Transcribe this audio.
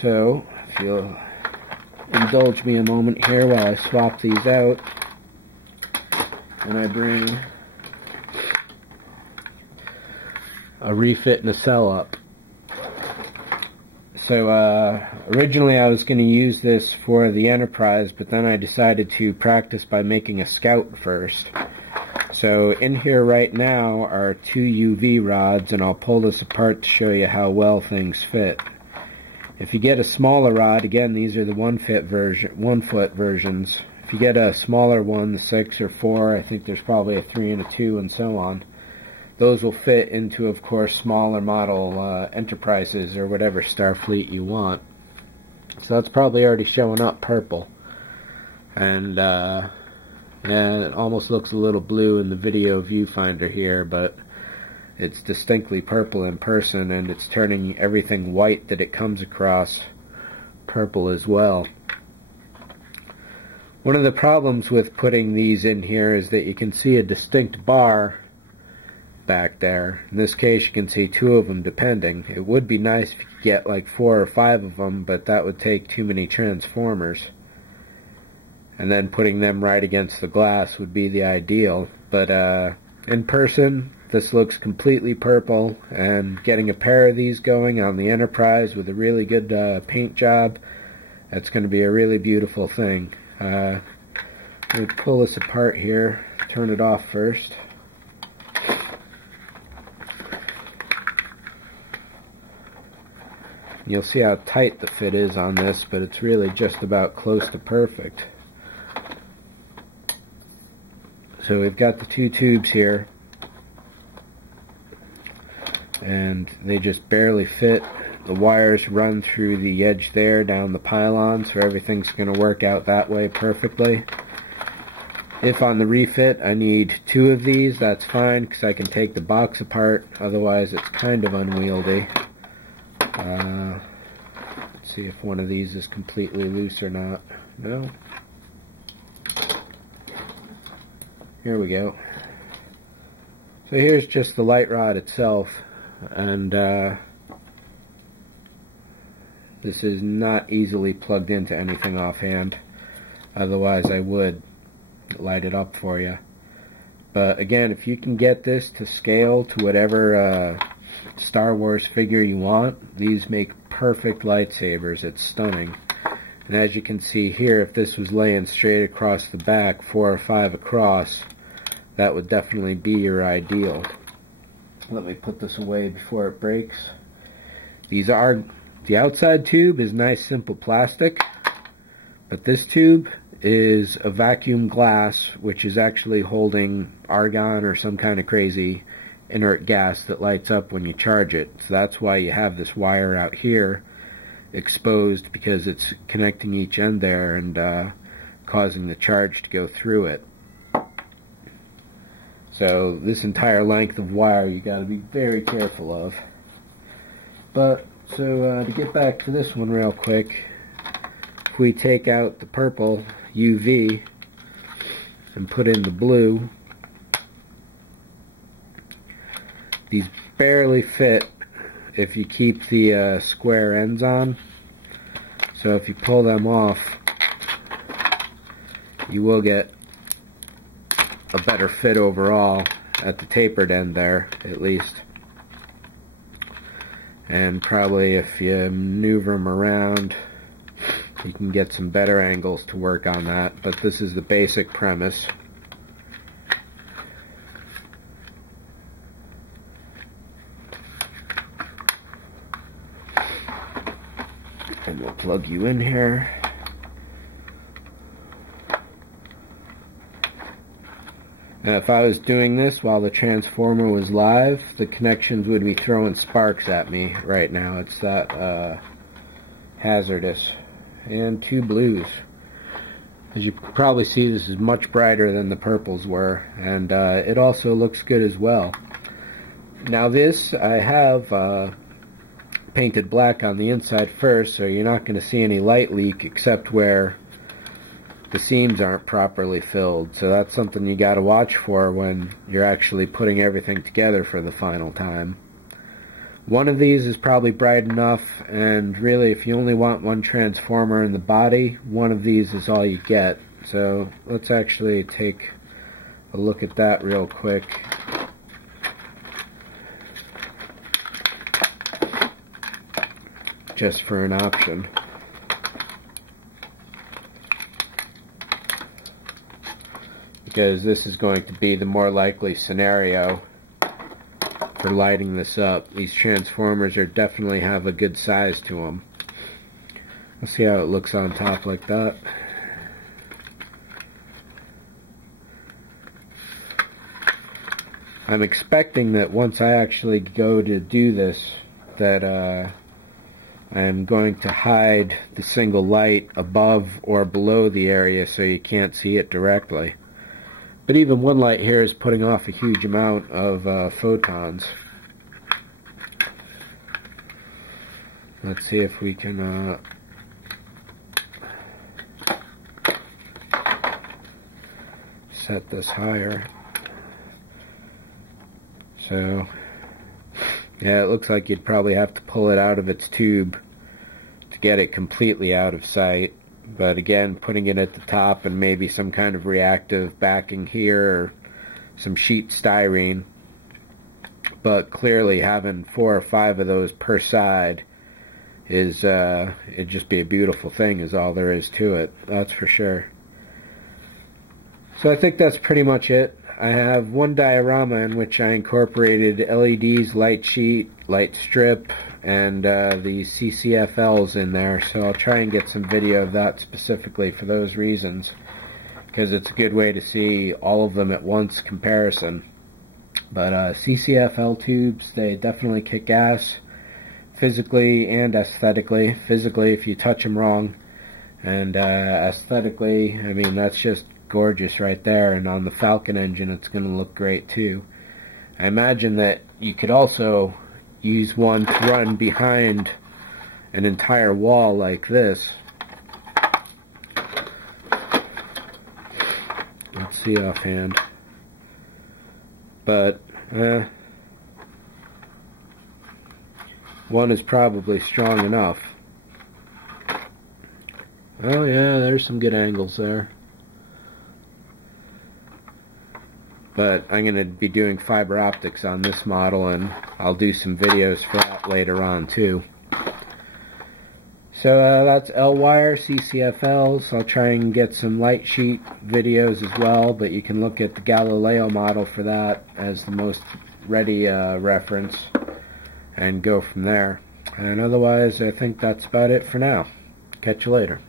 So, if you'll indulge me a moment here while I swap these out, and I bring a refit nacelle up. So originally I was going to use this for the Enterprise, but then I decided to practice by making a Scout first. So in here right now are 2 UV rods, and I'll pull this apart to show you how well things fit. If you get a smaller rod, again these are the 1 foot versions. If you get a smaller one, the 6 or 4, I think there's probably a 3 and a 2 and so on. Those will fit into, of course, smaller model Enterprises or whatever Starfleet you want. So that's probably already showing up purple. And yeah, it almost looks a little blue in the video viewfinder here, but it's distinctly purple in person, and it's turning everything white that it comes across purple as well. One of the problems with putting these in here is that you can see a distinct bar back there. In this case you can see 2 of them depending. It would be nice if you could get like 4 or 5 of them, but that would take too many transformers. And then putting them right against the glass would be the ideal. But in person this looks completely purple, and getting a pair of these going on the Enterprise with a really good paint job, that's going to be a really beautiful thing. Let me pull this apart here, turn it off first. You'll see how tight the fit is on this, but it's really just about close to perfect. So we've got the 2 tubes here, and they just barely fit. The wires run through the edge there down the pylon, so everything's going to work out that way perfectly. If on the refit I need 2 of these, that's fine, because I can take the box apart. Otherwise it's kind of unwieldy. Let's see if one of these is completely loose or not. No. Here we go. So here's just the light rod itself, and this is not easily plugged into anything offhand. Otherwise I would light it up for you. But again, if you can get this to scale to whatever Star Wars figure you want, these make perfect lightsabers. It's stunning. And as you can see here, if this was laying straight across the back, 4 or 5 across, that would definitely be your ideal. Let me put this away before it breaks. The outside tube is nice simple plastic, but this tube is a vacuum glass, which is actually holding argon or some kind of crazy inert gas that lights up when you charge it. So that's why you have this wire out here exposed, because it's connecting each end there and causing the charge to go through it. So this entire length of wire you got to be very careful of. But so to get back to this one real quick, if we take out the purple UV and put in the blue, these barely fit if you keep the square ends on. So if you pull them off, you will get a better fit overall at the tapered end there, at least. And probably if you maneuver them around, you can get some better angles to work on that. But this is the basic premise. And we'll plug you in here. Now, if I was doing this while the transformer was live, the connections would be throwing sparks at me right now. It's that hazardous. And 2 blues. As you probably see, this is much brighter than the purples were, and it also looks good as well. Now this, I have painted black on the inside first, so you're not going to see any light leak except where the seams aren't properly filled. So that's something you got to watch for when you're actually putting everything together for the final time. One of these is probably bright enough, and really if you only want one transformer in the body, one of these is all you get. So let's actually take a look at that real quick. Just for an option. Because this is going to be the more likely scenario for lighting this up. These transformers are definitely have a good size to them. Let's see how it looks on top like that. I'm expecting that once I actually go to do this, that I'm going to hide the single light above or below the area so you can't see it directly. But even one light here is putting off a huge amount of photons. Let's see if we can set this higher. So, yeah, it looks like you'd probably have to pull it out of its tube to get it completely out of sight. But again, putting it at the top and maybe some kind of reactive backing here or some sheet styrene. But clearly having 4 or 5 of those per side is, it'd just be a beautiful thing is all there is to it. That's for sure. So I think that's pretty much it. I have one diorama in which I incorporated LEDs, light sheet, light strip, and the CCFLs in there, so I'll try and get some video of that specifically for those reasons, because it's a good way to see all of them at once comparison. But CCFL tubes, they definitely kick ass, physically and aesthetically. Physically, if you touch them wrong, and aesthetically, I mean, that's just gorgeous right there, and on the Falcon engine it's going to look great too. I imagine that you could also use one to run behind an entire wall like this. Let's see offhand. But one is probably strong enough. Oh yeah, there's some good angles there. But I'm going to be doing fiber optics on this model, and I'll do some videos for that later on too. So that's L-wire, CCFLs. I'll try and get some light sheet videos as well, but you can look at the Galileo model for that as the most ready reference and go from there. And otherwise, I think that's about it for now. Catch you later.